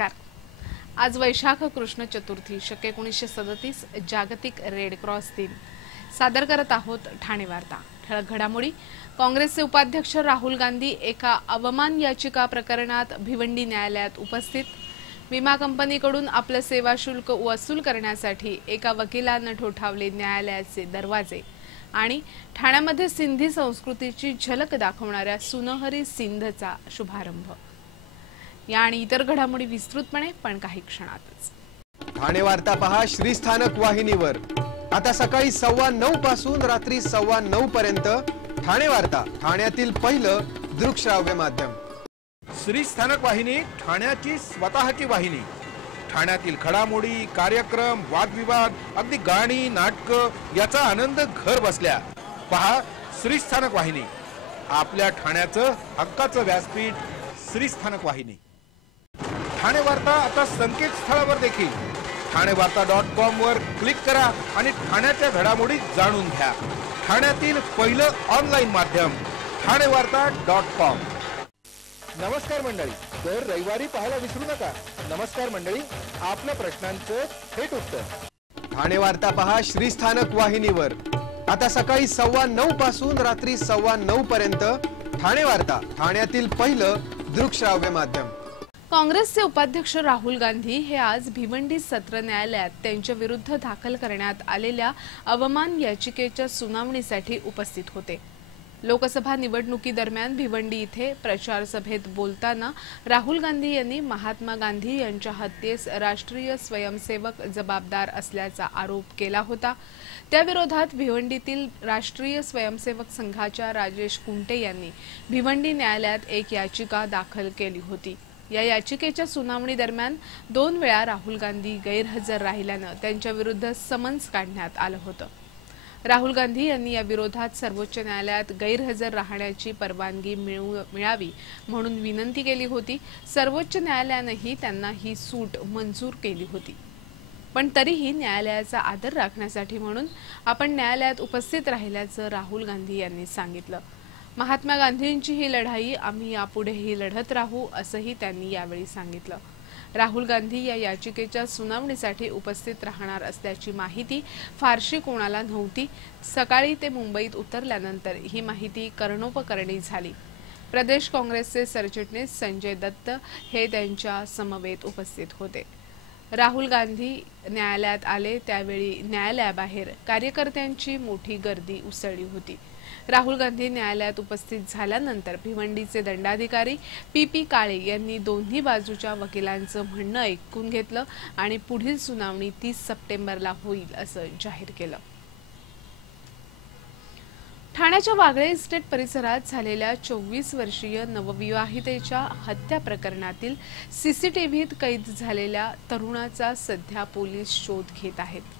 नमस्कार। आज वैशाख कृष्ण चतुर्थी शक 1937 जागतिक रेड क्रॉस दिन सादर करत आहोत। ठाणे वार्ता ठळक घडामोडी। काँग्रेसचे उपाध्यक्ष राहुल गांधी एका अवमान याचिका प्रकरणात भिवंडी न्यायालयात उपस्थित। विमा कंपनीकडून आपले सेवा शुल्क वसूल करण्यासाठी एका वकिलाने ठोठावले न्यायालयाचे दरवाजे। आणि ठाण्यामध्ये सिंधी संस्कृतीची झलक दाखवणाऱ्या सुनहरी सिंधचा शुभारंभ। या आणि इतर घडामोडी विस्तृतपणे पण काही क्षणातच। ठाणे वार्ता पहा श्रीस्थानक वाहिनीवर। आता सकाळी 9:15 पासून रात्री 9:15 पर्यंत ठाणे वार्ता, ठाण्यातील पहिलं दृकश्राव्य माध्यम। श्रीस्थानक वाहिनी ठाण्याची स्वतःची वाहिनी। ठाण्यातील घडामोडी, कार्यक्रम, वादविवाद, अगदी गाणी, नाटक याचा आनंद घर बसल्या पहा श्रीस्थानक वाहिनी। आपल्या ठाण्याचं हक्काचं व्यासपीठ श्रीस्थानक वाहिनी। ठाणे वार्ता आता संकेतस्थळावर देखील ठाणेवार्ता.com वर क्लिक करा आणि ठाण्याच्या घडामोडी जाणून घ्या। ठाण्यातील पहिलं ऑनलाईन माध्यम ठाणेवार्ता.com। नमस्कार मंडळी, दर रविवारी पाहायला विसरू नका। नमस्कार मंडळी, आपल्या प्रश्नांचं थेट उत्तर। ठाणे वार्ता पहा श्रीस्थानक वाहिनीवर। आता सकाळी 9:15 पासून रात्री 9:15 पर्यंत ठाणे वार्ता, ठाण्यातील पहिलं दृकश्राव्य माध्यम। काँग्रेसचे उपाध्यक्ष राहुल गांधी हे आज भिवंडी सत्र न्यायालयात त्यांच्या विरुद्ध दाखल करण्यात आलेल्या अवमान याचिकेच्या सुनावणीसाठी उपस्थित होते। लोकसभा निवडणुकीदरम्यान भिवंडी इथे प्रचार सभेत बोलताना राहुल गांधी यांनी महात्मा गांधी यांच्या हत्येस राष्ट्रीय स्वयंसेवक जबाबदार असल्याचा आरोप केला होता। त्या विरोधात भिवंडीतील राष्ट्रीय स्वयंसेवक संघाच्या राजेश कुंटे यांनी भिवंडी न्यायालयात एक याचिका दाखल केली होती। या याचिकेच्या सुनावणी दरम्यान 2 वेळा राहुल गांधी गैरहजर राहिल्याने त्यांच्या विरुद्ध समन्स काढण्यात आलं होतं। राहुल गांधी यांनी या विरोधात सर्वोच्च न्यायालयात गैरहजर राहण्याची परवानगी मिळावी म्हणून विनंती केली होती। सर्वोच्च न्यायालयानेही त्यांना ही सूट मंजूर केली होती, पण तरीही न्यायालयाचा आदर राखण्यासाठी म्हणून आपण न्यायालयात उपस्थित राहिल्याचं राहुल गांधी यांनी सांगितलं। महात्मा गांधींची ही लढाई आम्ही यापुढेही लढत राहू असंही त्यांनी यावेळी सांगितलं। राहुल गांधी या याचिकेच्या सुनावणीसाठी उपस्थित राहणार असल्याची माहिती फारशी कोणाला नव्हती। सकाळी ते मुंबईत उतरल्यानंतर ही माहिती कर्णोपकर्णी झाली। प्रदेश काँग्रेसचे सरचिटणीस संजय दत्त हे त्यांच्या समवेत उपस्थित होते। राहुल गांधी न्यायालयात आले त्यावेळी न्यायालयाबाहेर कार्यकर्त्यांची मोठी गर्दी उसळली होती। राहुल गांधी न्यायालयात उपस्थित झाल्यानंतर भिवंडीचे दंडाधिकारी पी काळे यांनी दोन्ही बाजूच्या वकिलांचं म्हणणं ऐकून घेतलं आणि पुढील सुनावणी 30 सप्टेंबरला होईल असं जाहीर केलं। ठाण्याच्या वागळे इस्टेट परिसरात झालेल्या 24 वर्षीय नवविवाहितेच्या हत्या प्रकरणातील सीसीटीव्हीत कैद झालेल्या तरुणाचा सध्या पोलीस शोध घेत आहेत।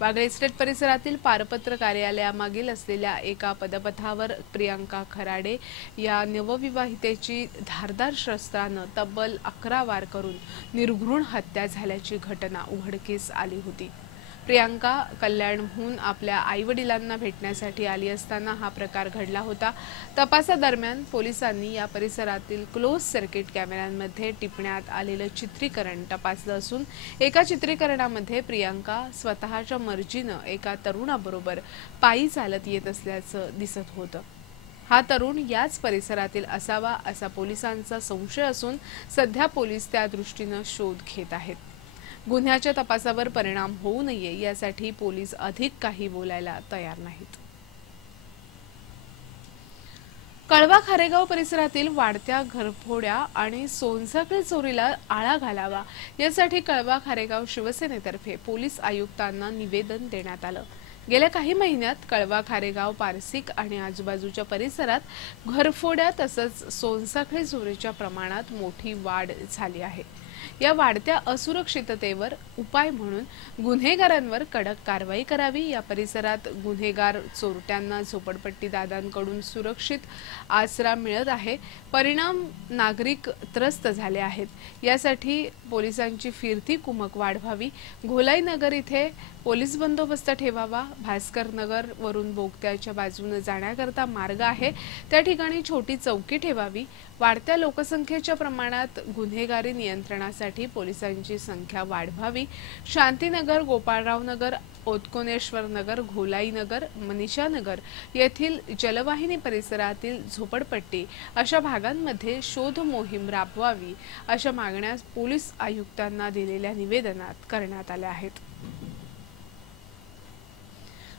वागळे इस्टेट परिसरातील पारपत्र कार्यालयामागील असलेल्या एका पदपथावर प्रियांका खराडे या नवविवाहितेची धारदार शस्त्रानं तब्बल 11 वार करून निर्घृण हत्या झाल्याची घटना उघडकीस आली होती। प्रियांका कल्याणहून आपल्या आईवडिलांना भेटण्यासाठी आली असताना हा प्रकार घडला होता। तपासादरम्यान पोलिसांनी या परिसरातील क्लोज सर्किट कॅमेऱ्यांमध्ये टिपण्यात आलेलं चित्रीकरण तपासलं असून एका चित्रीकरणामध्ये प्रियांका स्वतःच्या मर्जीनं एका तरुणाबरोबर पायी चालत येत असल्याचं दिसत होतं। हा तरुण याच परिसरातील असावा असा पोलिसांचा संशय असून सध्या पोलीस त्या दृष्टीनं शोध घेत आहेत। गुन्ह्याच्या तपासावर परिणाम होऊ नये यासाठी पोलीस अधिक काही बोलायला तयार नाहीत। कळवा खारेगाव परिसरातील वाढत्या घरफोड्या आणि सोनसकळी चोरीला आळा घालावा यासाठी कळवा खारेगाव शिवसेनेतर्फे पोलीस आयुक्तांना निवेदन देण्यात आलं। गेल्या काही महिन्यात कळवा खारेगाव पारसिक आणि आजूबाजूच्या परिसरात घरफोड्या तसंच सोनसकळी चोरीच्या प्रमाणात मोठी वाढ झाली आहे। या वाढत्या असुरक्षिततेवर उपाय म्हणून गुन्हेगारांवर कडक कारवाई करावी। या परिसरात गुन्हेगार चोरट्यांना झोपडपट्टीदारांकडून सुरक्षित आसरा मिळत आहे, परिणाम नागरिक त्रस्त झाले आहेत। यासाठी पोलिसांची फिरती कुमक वाढवावी। घोलाई नगर इथे पोलीस बंदोबस्त ठेवावा। भास्कर नगर वरून बोगद्याच्या बाजूने जाण्याकरता मार्ग आहे, त्या ठिकाणी छोटी चौकी ठेवावी। वाढत्या लोकसंख्येच्या प्रमाणात गुन्हेगारी नियंत्रणात नियंत्रणासाठी पोलिसांची संख्या वाढवावी, शांतीनगर, गोपाळराव नगर, ओतकोनेश्वर नगर, घोलाई नगर, मनीषा नगर येथील जलवाहिनी परिसरातील झोपडपट्टी अशा भागांमध्ये शोध मोहीम राबवावी अशा मागण्या पोलीस आयुक्तांना दिलेल्या निवेदनात करण्यात आल्या आहेत।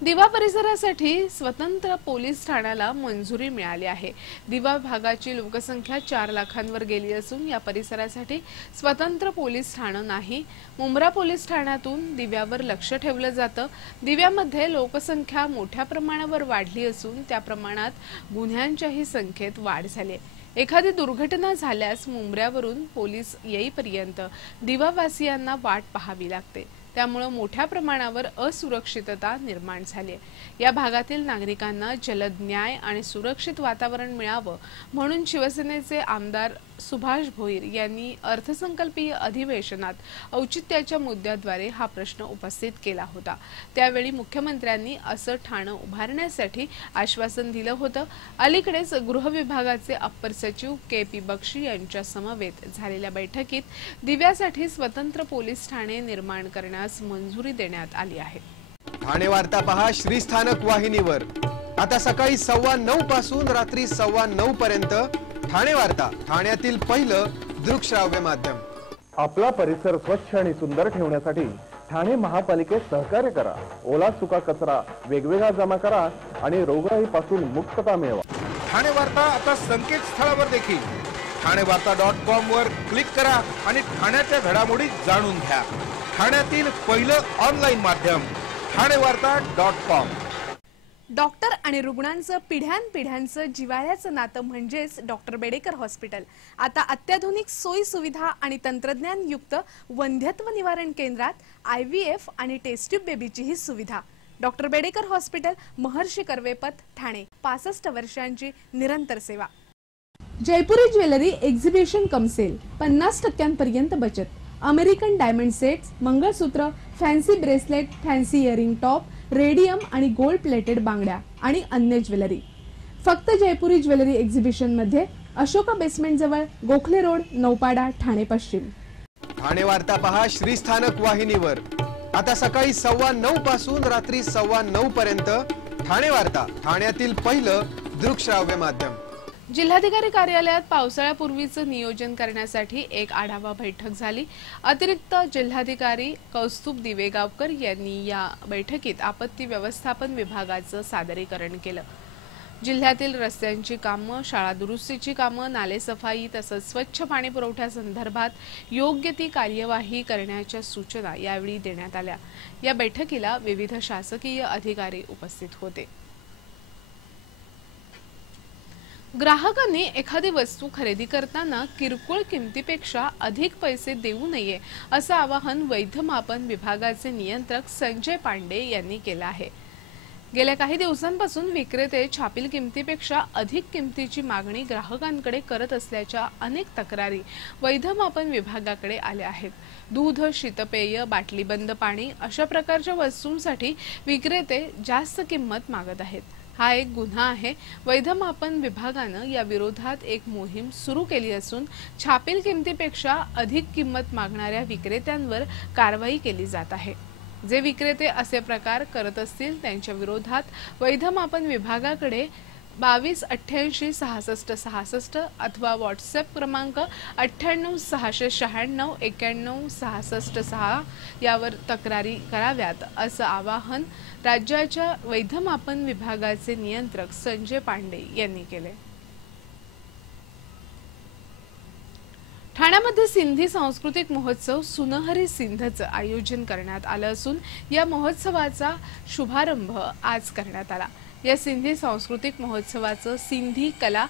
दिवा परिसरासाठी स्वतंत्र पोलीस ठाण्याला मंजुरी मिळाली आहे। दिवा भागाची लोकसंख्या 4 लाखांवर गेली असून या परिसरासाठी स्वतंत्र पोलीस ठाणं नाही। मुंब्रा पोलीस ठाण्यातून दिव्यावर लक्ष ठेवलं जातं। दिव्यामध्ये लोकसंख्या मोठ्या प्रमाणावर वाढली असून त्या प्रमाणात गुन्ह्यांच्याही संख्येत वाढ झाली। एखादी दुर्घटना झाल्यास मुंब्र्यावरून पोलीस येईपर्यंत दिवावासियांना वाट पाहावी लागते। त्यामुळे मोठ्या प्रमाणावर असुरक्षितता निर्माण झाली आहे। या भागातील नागरिकांना जलद न्याय आणि सुरक्षित वातावरण मिळावं म्हणून शिवसेनेचे आमदार सुभाष भोईर यांनी अर्थसंकल्पीय अधिवेशनात औचित्याच्या मुद्द्याद्वारे हा प्रश्न उपस्थित केला होता। त्यावेळी मुख्यमंत्र्यांनी असं ठाणं उभारण्यासाठी आश्वासन दिलं होतं। अलीकडेच गृह विभागाचे अप्पर सचिव के.पी. बक्षी यांच्या समवेत झालेल्या बैठकीत दिव्यासाठी स्वतंत्र पोलीस ठाणे निर्माण करण्यास मंजुरी देण्यात आली आहे। ठाणे वार्ता पहा श्रीस्थानक वाहिनीवर। आता सकाळी 9:15 पासून रात्री 9:15 पर्यंत ठाणे वार्ता, ठाण्यातील पहिलं दृकश्राव्य माध्यम। आपला परिसर स्वच्छ आणि सुंदर ठेवण्यासाठी ठाणे महापालिकेत सहकार्य करा। ओला सुका कचरा वेगवेगळा जमा करा आणि रोगराईपासून मुक्तता मिळवा। ठाणे वार्ता आता संकेतस्थळावर देखील ठाणेवार्ता.com वर क्लिक करा आणि ठाण्याच्या घडामोडी जाणून घ्या। ठाण्यातील पहिलं ऑनलाईन माध्यम ठाणेवार्ता.com। डॉक्टर आणि रुग्णांचं पिढ्यानपिढ्यांचं जिव्हाळ्याचं नातं म्हणजेच डॉक्टर बेडेकर हॉस्पिटल। आता अत्याधुनिक सोयी सुविधा आणि तंत्रज्ञान युक्त वंध्यत्व निवारण केंद्रात IVF आणि टेस्ट ट्यूब बेबीचीही सुविधा। Doctor Bedekar hospital, Maharshi Karve Path, Thane. 65 वर्षांची निरंतर सेवा। Jaipuri jewellery exhibition cum sale, 50% बचत। American diamond sets, mangalsutra, fancy bracelet, fancy earring top, radium आणि गोल्ड प्लेटेड बांगड्या आणि अन्य ज्वेलरी फक्त जयपुरी ज्वेलरी एक्झिबिशन मध्ये, अशोका बेसमेंट जवळ, गोखले रोड, नौपाडा, ठाणे पश्चिम। ठाणे वार्ता पहा श्रीस्थानक वाहिनीवर। आता सकाळी 9:15 पासून रात्री 9:15 पर्यंत ठाणे वार्ता, ठाण्यातील पहिलं दृकश्राव्य माध्यम। जिल्हाधिकारी कार्यालयात पावसाळ्यापूर्वीचं नियोजन करण्यासाठी एक आढावा बैठक झाली। अतिरिक्त जिल्हाधिकारी कौस्तुभ दिवेगावकर यांनी या बैठकीत आपत्ती व्यवस्थापन विभागाचं सादरीकरण केलं। जिल्ह्यातील रस्त्यांची कामं, शाळा दुरुस्तीची कामं, नाले सफाई तसंच स्वच्छ पाणी पुरवठ्यासंदर्भात योग्य ती कार्यवाही करण्याच्या सूचना यावेळी देण्यात आल्या। या बैठकीला विविध शासकीय अधिकारी उपस्थित होते। ग्राहकांनी एखादी वस्तू खरेदी करताना किरकोळ किमतीपेक्षा अधिक पैसे देऊ नये असं आवाहन वैध मापन विभागाचे नियंत्रक संजय पांडे यांनी केलं आहे। गेल्या काही दिवसांपासून विक्रेते छापील किमतीपेक्षा अधिक किमतीची मागणी ग्राहकांकडे करत असल्याच्या अनेक तक्रारी वैध मापन विभागाकडे आल्या आहेत। दूध, शीतपेय, बाटलीबंद पाणी अशा प्रकारच्या वस्तूंसाठी विक्रेते जास्त किंमत मागत आहेत। हा एक गुन्हा आहे। वैध मापन विभागानं या विरोधात एक मोहीम सुरू केली असून छापील किमतीपेक्षा अधिक किंमत मागणाऱ्या विक्रेत्यांवर कारवाई केली जात आहे। जे विक्रेते असे प्रकार करत असतील त्यांच्या विरोधात वैध मापन विभागाकडे 22886666 अथवा व्हॉट्सअप क्रमांक 9869969166 यावर तक्रारी कराव्यात असं आवाहन राज्याच्या वैध मापन विभागाचे नियंत्रक संजय पांडे यांनी केले। ठाण्यामध्ये सिंधी सांस्कृतिक महोत्सव सुनहरी सिंधचं आयोजन करण्यात आलं असून या महोत्सवाचा शुभारंभ आज करण्यात आला। या सिंधी सांस्कृतिक महोत्सवाचं सिंधी कला,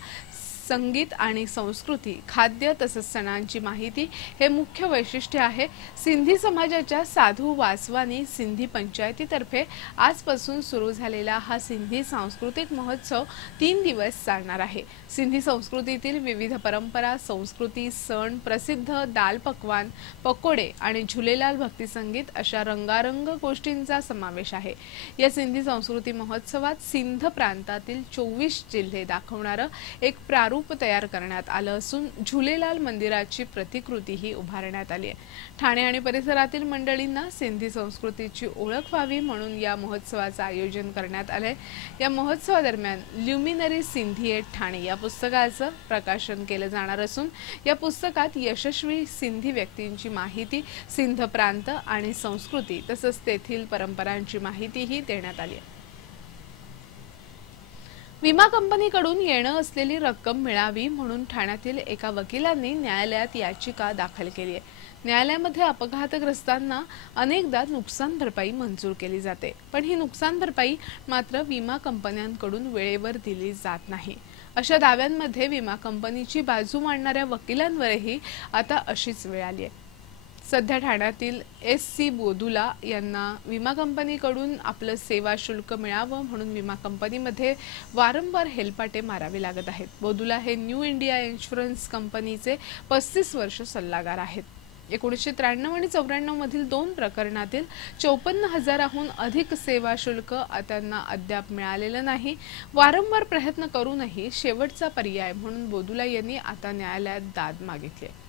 संगीत आणि संस्कृती, खाद्य तसंच सणांची माहिती हे मुख्य वैशिष्ट्य आहे। सिंधी समाजाच्या साधू वासवानी सिंधी पंचायतीतर्फे आजपासून सुरू झालेला हा सिंधी सांस्कृतिक महोत्सव 3 दिवस चालणार आहे। सिंधी संस्कृतीतील विविध परंपरा, संस्कृती, सण, प्रसिद्ध दाल पकवान, पकोडे आणि झुलेलाल भक्ती संगीत अशा रंगारंग गोष्टींचा समावेश आहे। या सिंधी संस्कृती महोत्सवात सिंध प्रांतातील 24 जिल्हे दाखवणारं एक प्रारूप प्रारूप तयार करण्यात आलं असून झुलेलाल मंदिराची प्रतिकृतीही उभारण्यात आली आहे। ठाणे आणि परिसरातील मंडळींना सिंधी संस्कृतीची ओळख व्हावी म्हणून या महोत्सवाचं आयोजन करण्यात आलंय। या महोत्सवादरम्यान ल्युमिनरी सिंधी एट ठाणे या पुस्तकाचं प्रकाशन केलं जाणार असून या पुस्तकात यशस्वी सिंधी व्यक्तींची माहिती, सिंध प्रांत आणि संस्कृती तसंच तेथील परंपरांची माहितीही देण्यात आली आहे। विमा कंपनीकडून येणं असलेली रक्कम मिळावी म्हणून ठाण्यातील एका वकिलांनी न्यायालयात याचिका दाखल केली आहे। न्यायालयामध्ये अपघातग्रस्तांना अनेकदा नुकसान भरपाई मंजूर केली जाते, पण ही नुकसान भरपाई मात्र विमा कंपन्यांकडून वेळेवर दिली जात नाही। अशा दाव्यांमध्ये विमा कंपनीची बाजू मांडणाऱ्या वकिलांवरही आता अशीच वेळ आली आहे। सध्या ठाण्यातील SC बोदुला यांना विमा कंपनीकडून आपलं सेवा शुल्क मिळावं म्हणून विमा कंपनीमध्ये वारंवार हेलपाटे मारावे लागत आहेत। बोदुला हे न्यू इंडिया इन्शुरन्स कंपनीचे 35 वर्ष सल्लागार आहेत। 1993 आणि 94 मधील 2 प्रकरणातील 54,000हून अधिक सेवा शुल्क त्यांना अद्याप मिळालेलं नाही। वारंवार प्रयत्न करूनही शेवटचा पर्याय म्हणून बोदुला यांनी आता न्यायालयात दाद मागितली आहे।